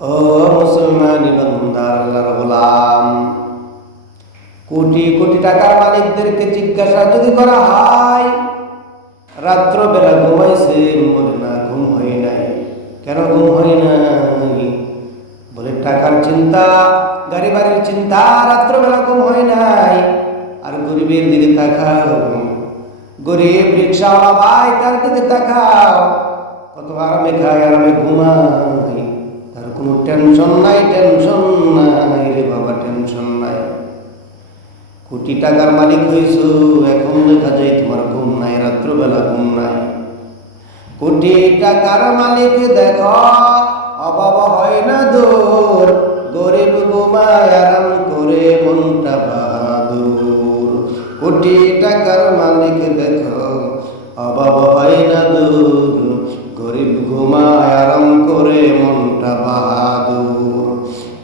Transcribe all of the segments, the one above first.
ও মুসলমান আল্লাহর গোলাম, কোটি কোটি টাকার মালিকদেরকে জিজ্ঞাসা যদি করা হয়, রাত্র বেলা ঘুমাইছে বলে না ঘুম হয় নাই। কেন ঘুম হয় নাই? বলে টাকার চিন্তা, গাড়ি বাড়ির চিন্তা রাত্রবেলা ঘুম হয় নাই। আর গরিবের দিকে তাকাও, গরিব রিক্সাওয়ালা ভাই তার দিকে তাকাও। কত আরামে খায়, আরামে ঘুমায়। কোনো টেনশন নাই টেনশন নাই রে বাবা, টেনশন নাই। কোটি টাকার মালিক হয়েছ এখন দেখা যায় তোমার ঘুম নাই, রাত্রবেলা ঘুম নাই। কোটি টাকার মালিক দেখো, অভাব হয় না দূর। গরিব ঘুমায় আরাম করে মনটা বাহাদুর। কোটি টাকার মালিক দেখো, অভাব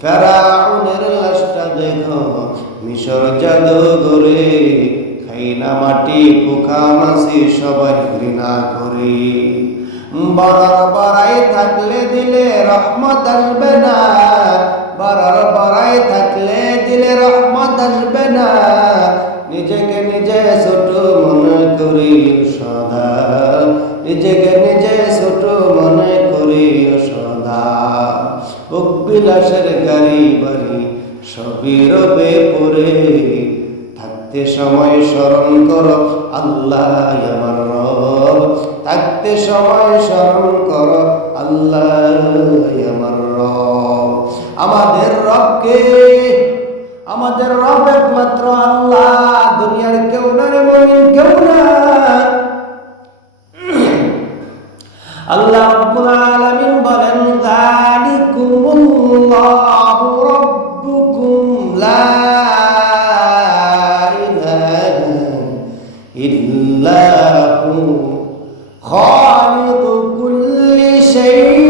ফেরাউনের লাশটা দেখো, মিশর জাদুঘরে খাই না মাটি, পোকা মাসি সবাই ঘৃণা করে। বড়ার বড়াই থাকলে দিলে রহমত আসবে না বড়ার বড়াই থাকলে দিলে রহমত আসবে না। নিজেকে বিলাসের গাড়ি বাড়ি, সবই রবে পরে থাকতে সময় স্মরণ কর, আল্লাহ আমার রব। থাকতে সময় স্মরণ আল্লাহ আমার রব। আমাদের রবকে, আমাদের রব একমাত্র আল্লাহ। দুনিয়ার কেউ না রে মমিন কেউ না আল্লাহ ইল্লা হু খালিকু কুল্লি শাই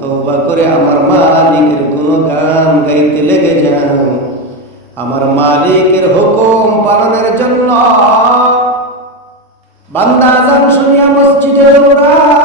তওবা করে আমার মালিকের গুণগান গাইতে লেগে যান। আমার মালিকের হুকুম পালনের জন্য বান্দা আজান শুনিয়া মসজিদে দৌড়াও